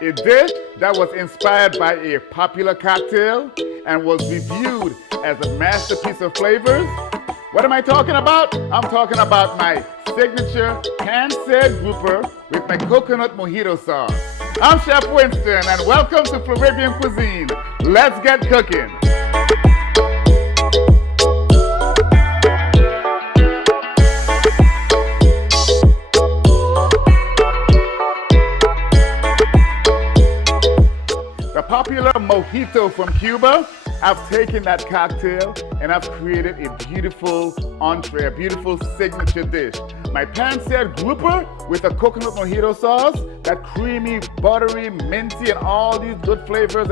a dish that was inspired by a popular cocktail and was reviewed as a masterpiece of flavors. What am I talking about? I'm talking about my signature pan-seared grouper with my coconut mojito sauce. I'm Chef Winston, and welcome to Floribbean Cuisine. Let's get cooking. The popular mojito from Cuba, I've taken that cocktail and I've created a beautiful entree, a beautiful signature dish. My pan-seared grouper with a coconut mojito sauce, that creamy, buttery, minty, and all these good flavors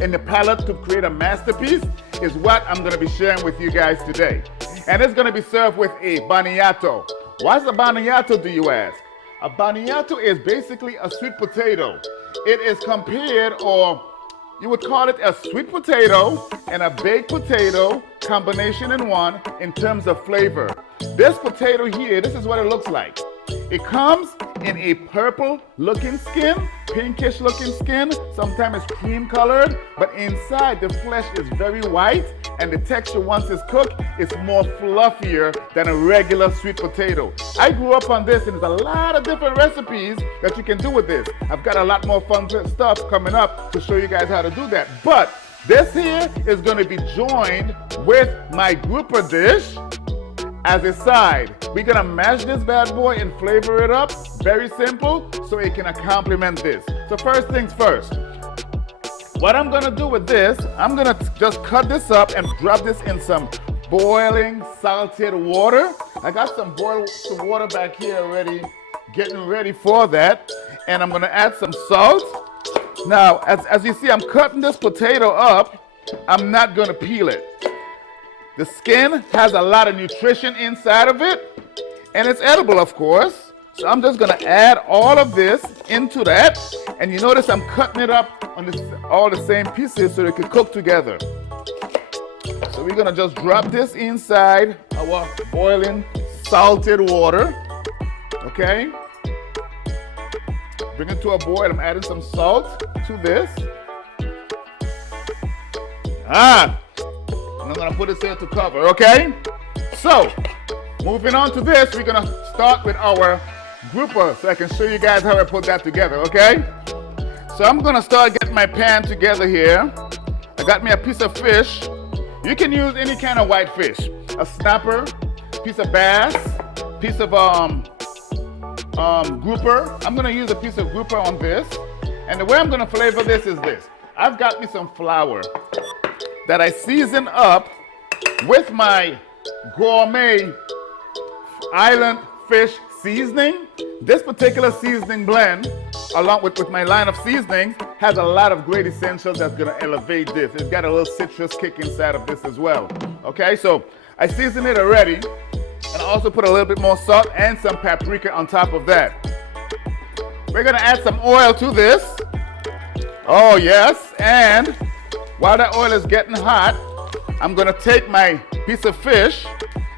in the palate to create a masterpiece is what I'm going to be sharing with you guys today. And it's going to be served with a bonato. What's a bonato, do you ask? A bonato is basically a sweet potato. It is compared, or you would call it a sweet potato and a baked potato combination in one in terms of flavor. This potato here, this is what it looks like. It comes in a purple looking skin, pinkish looking skin, sometimes it's cream colored, but inside the flesh is very white, and the texture once it's cooked, it's more fluffier than a regular sweet potato. I grew up on this, and there's a lot of different recipes that you can do with this. I've got a lot more fun stuff coming up to show you guys how to do that. But this here is going to be joined with my grouper dish as a side. We're gonna mash this bad boy and flavor it up. Very simple, so it can complement this. So first things first, what I'm gonna do with this, I'm gonna just cut this up and drop this in some boiling salted water. I got some boiled water back here already, getting ready for that. And I'm gonna add some salt. Now, as you see, I'm cutting this potato up. I'm not gonna peel it. The skin has a lot of nutrition inside of it, and it's edible, of course. So I'm just gonna add all of this into that, and you notice I'm cutting it up on all the same pieces so they can cook together. So we're gonna just drop this inside our boiling salted water, okay? Bring it to a boil. I'm adding some salt to this. I'm gonna put this here to cover, okay? So, moving on to this, we're gonna start with our grouper so I can show you guys how I put that together, okay? So I'm gonna start getting my pan together here. I got me a piece of fish. You can use any kind of white fish. A snapper, piece of bass, piece of grouper. I'm gonna use a piece of grouper on this. And the way I'm gonna flavor this is this. I've got me some flour that I season up with my gourmet island fish seasoning. This particular seasoning blend, along with my line of seasonings, has a lot of great essentials that's gonna elevate this. It's got a little citrus kick inside of this as well. Okay, so I season it already, and I also put a little bit more salt and some paprika on top of that. We're gonna add some oil to this. Oh yes, and while that oil is getting hot, I'm gonna take my piece of fish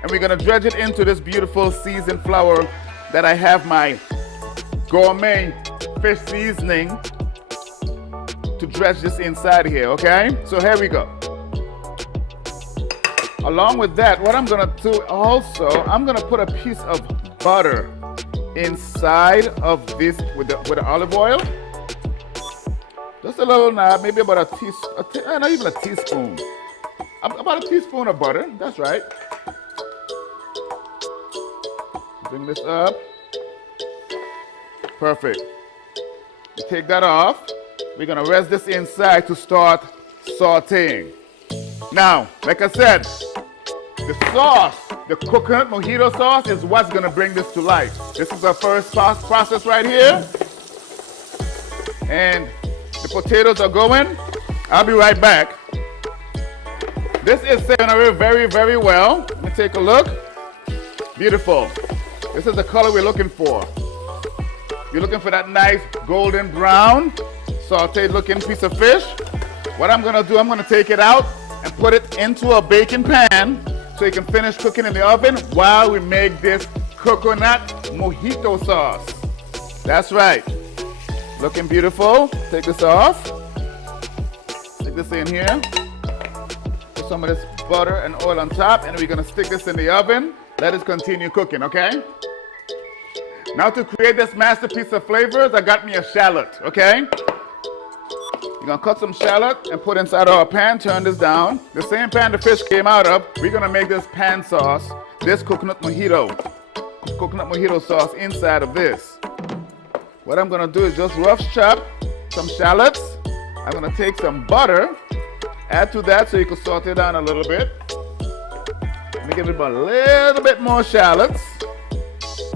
and we're gonna dredge it into this beautiful seasoned flour that I have my gourmet fish seasoning to dredge this inside here, okay? So here we go. Along with that, what I'm gonna do also, I'm gonna put a piece of butter inside of this with the olive oil. Just a little knob, maybe about a teaspoon, not even a teaspoon. About a teaspoon of butter, that's right. Bring this up. Perfect. You take that off. We're gonna rest this inside to start sauteing. Now, like I said, the sauce, the coconut mojito sauce is what's gonna bring this to life. This is our first sauce process right here. And the potatoes are going. I'll be right back. This is savoring very, very well. Let me take a look. Beautiful. This is the color we're looking for. You're looking for that nice golden brown, sauteed looking piece of fish. What I'm gonna do, I'm gonna take it out and put it into a baking pan so it can finish cooking in the oven while we make this coconut mojito sauce. That's right. Looking beautiful. Take this off. Stick this in here. Put some of this butter and oil on top, and we're gonna stick this in the oven. Let it continue cooking, okay? Now to create this masterpiece of flavors, I got me a shallot, okay? You're gonna cut some shallot and put inside our pan, turn this down. The same pan the fish came out of, we're gonna make this pan sauce, this coconut mojito sauce inside of this. What I'm gonna do is just rough chop some shallots. I'm gonna take some butter, add to that so you can saute down a little bit. Let me give it a little bit more shallots.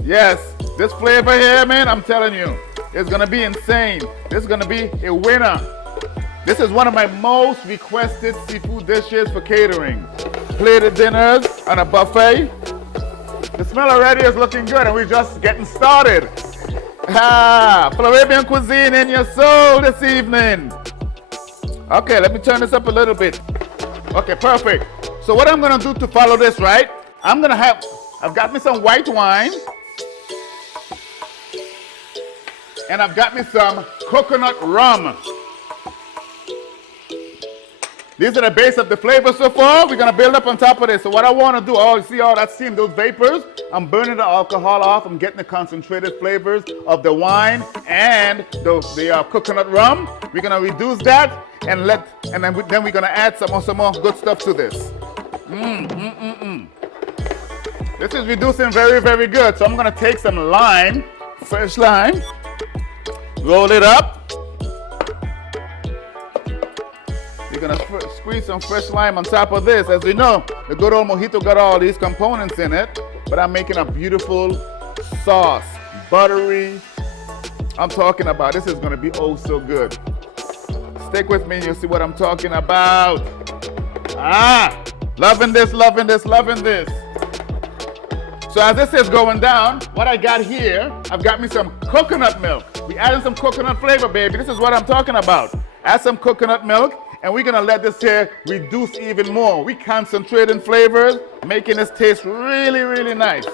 Yes, this flavor here, man, I'm telling you, it's gonna be insane. This is gonna be a winner. This is one of my most requested seafood dishes for catering. Plated dinners on a buffet. The smell already is looking good and we're just getting started. Floribbean cuisine in your soul this evening. Okay, let me turn this up a little bit. Okay, perfect. So what I'm gonna do to follow this, right? I've got me some white wine. And I've got me some coconut rum. These are the base of the flavor so far. We're gonna build up on top of this. So what I wanna do, oh, you see all that steam, those vapors? I'm burning the alcohol off. I'm getting the concentrated flavors of the wine and the coconut rum. We're gonna reduce that and then we're gonna add some more good stuff to this. This is reducing very, very good. So I'm gonna take some lime, fresh lime, roll it up. You're gonna squeeze some fresh lime on top of this. As you know, the good old mojito got all these components in it, but I'm making a beautiful sauce, buttery. I'm talking about, this is gonna be oh so good. Stick with me, you'll see what I'm talking about. Loving this, loving this, loving this. So as this is going down, what I got here, I've got me some coconut milk. We adding some coconut flavor, baby. This is what I'm talking about. Add some coconut milk, and we're gonna let this here reduce even more. We concentrating flavors, making this taste really, really nice.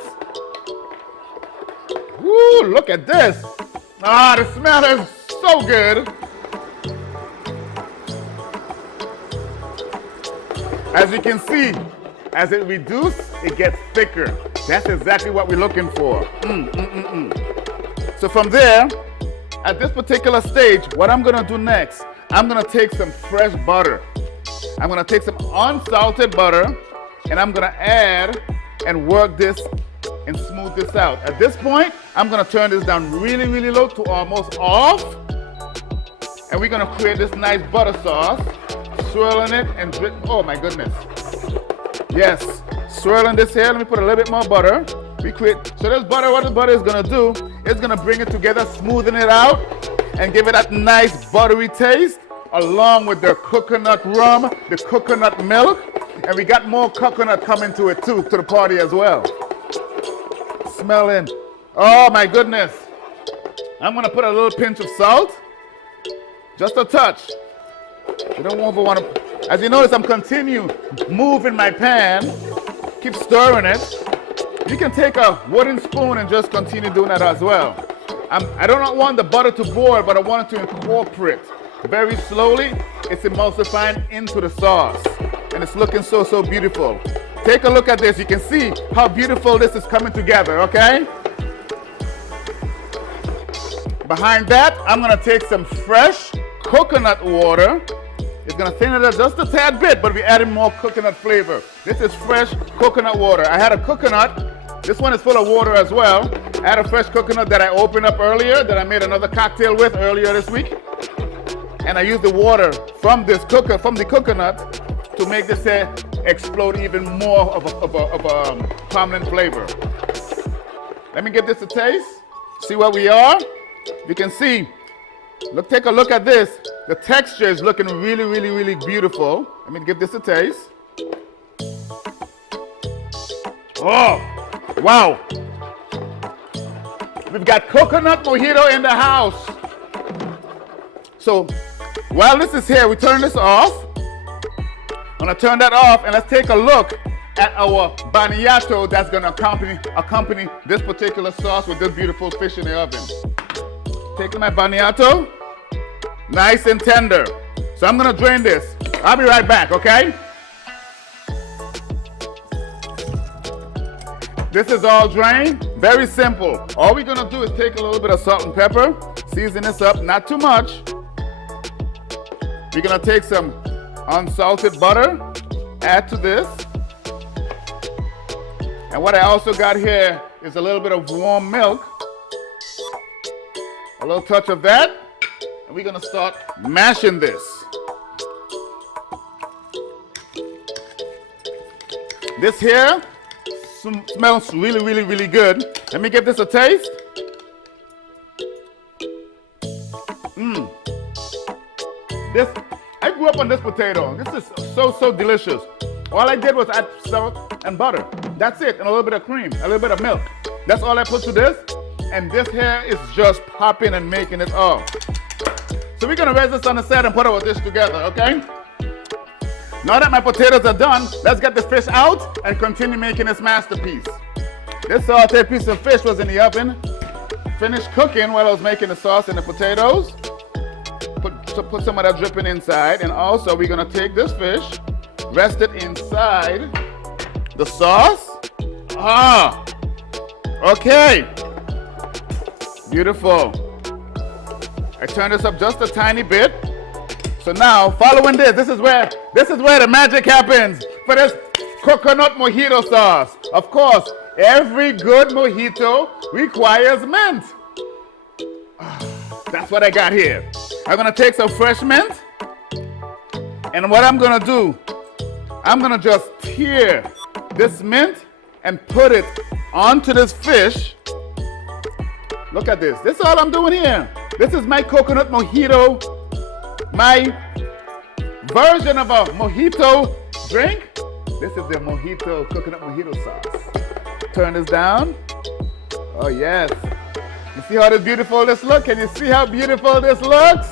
Woo, look at this. The smell is so good. As you can see, as it reduces, it gets thicker. That's exactly what we're looking for. So from there, at this particular stage, what I'm gonna do next, I'm gonna take some fresh butter. I'm gonna take some unsalted butter and I'm gonna add and work this and smooth this out. At this point, I'm gonna turn this down really, really low to almost off. And we're gonna create this nice butter sauce, swirling it and drip. Oh my goodness. Yes, swirling this here. Let me put a little bit more butter. So this butter, what the butter is gonna do, it's gonna bring it together, smoothing it out, and give it that nice buttery taste, along with the coconut rum, the coconut milk, and we got more coconut coming to it too, to the party as well. Smelling. Oh my goodness. I'm gonna put a little pinch of salt, just a touch. You don't want to, as you notice, I'm continue moving my pan, keep stirring it. You can take a wooden spoon and just continue doing that as well. I do not want the butter to boil, but I want it to incorporate very slowly. It's emulsifying into the sauce, and it's looking so, so beautiful. Take a look at this. You can see how beautiful this is coming together, okay? Behind that, I'm gonna take some fresh coconut water. It's gonna thin it up just a tad bit, but we're adding more coconut flavor. This is fresh coconut water. I had a coconut. This one is full of water as well. I had a fresh coconut that I opened up earlier, that I made another cocktail with earlier this week. And I used the water from the coconut to make this here explode even more of a prominent flavor. Let me give this a taste. See where we are. You can see. Look, take a look at this. The texture is looking really, really, really beautiful. Let me give this a taste. Oh, wow. We've got coconut mojito in the house. So while this is here, we turn this off. I'm gonna turn that off and let's take a look at our bonato that's gonna accompany this particular sauce with this beautiful fish in the oven. taking my bonato, nice and tender. So I'm gonna drain this. I'll be right back, okay? This is all drained, very simple. All we're gonna do is take a little bit of salt and pepper, season this up, not too much. We're gonna take some unsalted butter, add to this. And what I also got here is a little bit of warm milk. A little touch of that. And we're gonna start mashing this. This here smells really, really, really good. Let me give this a taste. I grew up on this potato. This is so delicious. All I did was add salt and butter. That's it, and a little bit of cream, a little bit of milk. That's all I put to this. And this here is just popping and making it all. So we're gonna raise this on the side and put our dish together, okay? Now that my potatoes are done, let's get the fish out and continue making this masterpiece. This sauteed piece of fish was in the oven, finished cooking while I was making the sauce and the potatoes. Put some of that dripping inside, and also we're gonna take this fish, rest it inside the sauce. Okay. Beautiful. I turn this up just a tiny bit. So now, following this is where the magic happens for this coconut mojito sauce. Of course, every good mojito requires mint. That's what I got here. I'm gonna take some fresh mint, and what I'm gonna do, I'm gonna just tear this mint and put it onto this fish. Look at this. This is all I'm doing here. This is my coconut mojito, my version of a mojito drink. This is the mojito, coconut mojito sauce. Turn this down. Oh yes. You see how beautiful this looks? Can you see how beautiful this looks?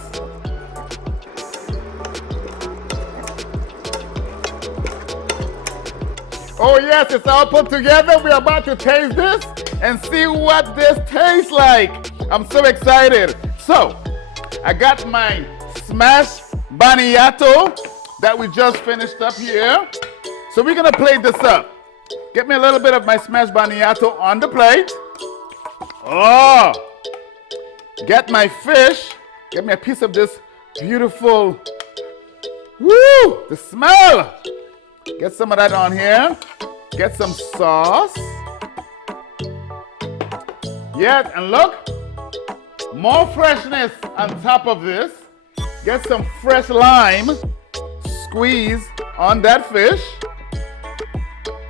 Oh yes, it's all put together. We're about to taste this and see what this tastes like. I'm so excited. So, I got my smashed bonato that we just finished up here. So we're gonna plate this up. Get me a little bit of my smashed bonato on the plate. Oh, get my fish. Get me a piece of this beautiful, woo, the smell. Get some of that on here. Get some sauce. Yeah, and look, more freshness on top of this. Get some fresh lime, squeeze on that fish.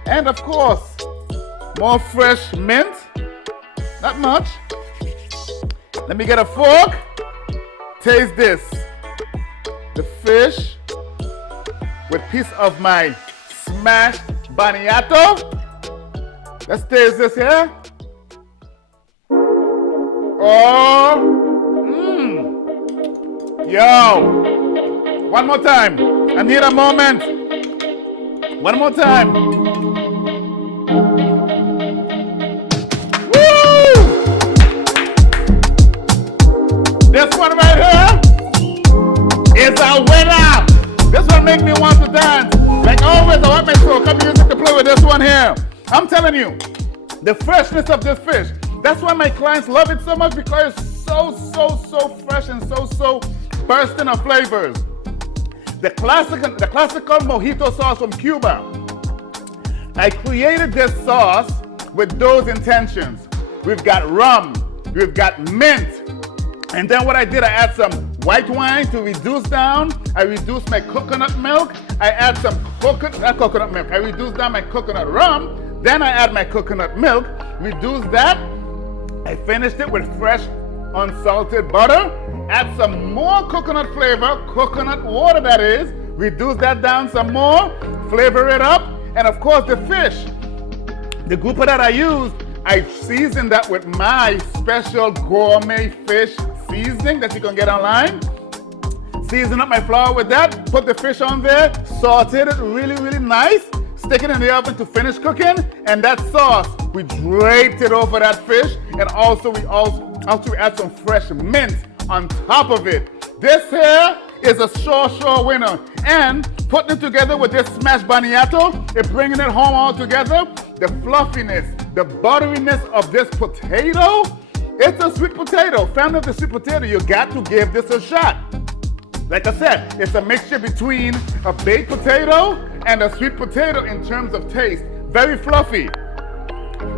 And of course, more fresh mint. Not much. Let me get a fork. Taste this. The fish with piece of my smashed bonato. Let's taste this here. Oh, Yo, one more time. I need a moment. One more time. Woo! This one right here is a winner. This one makes me want to dance. Like always, I want my soul. Come music to play with this one here. I'm telling you, the freshness of this fish. That's why my clients love it so much, because it's so fresh and so bursting of flavors. The classical mojito sauce from Cuba. I created this sauce with those intentions. We've got rum, we've got mint, and then what I did, I add some white wine to reduce down. I reduced my coconut milk. I add some coconut milk. I reduce down my coconut rum. Then I add my coconut milk, reduce that. I finished it with fresh unsalted butter. Add some more coconut flavor, coconut water that is. Reduce that down some more, flavor it up. And of course the fish, the grouper that I used, I seasoned that with my special gourmet fish seasoning that you can get online. Season up my flour with that, put the fish on there, sauteed it really nice, stick it in the oven to finish cooking, and that sauce, we draped it over that fish, and also we After we add some fresh mint on top of it. This here is a sure winner. And putting it together with this smashed bonato, it's bringing it home all together. The fluffiness, the butteriness of this potato. It's a sweet potato. Fan of the sweet potato, you got to give this a shot. Like I said, it's a mixture between a baked potato and a sweet potato in terms of taste. Very fluffy.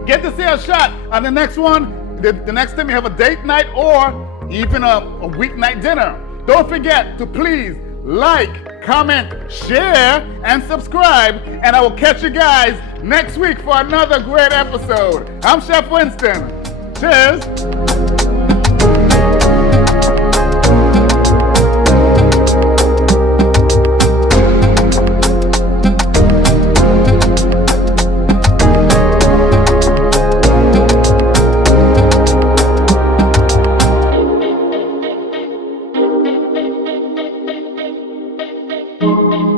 Get this here a shot. On the next one, the next time you have a date night or even a weeknight dinner. Don't forget to please like, comment, share, and subscribe. And I will catch you guys next week for another great episode. I'm Chef Winston. Cheers. Thank you.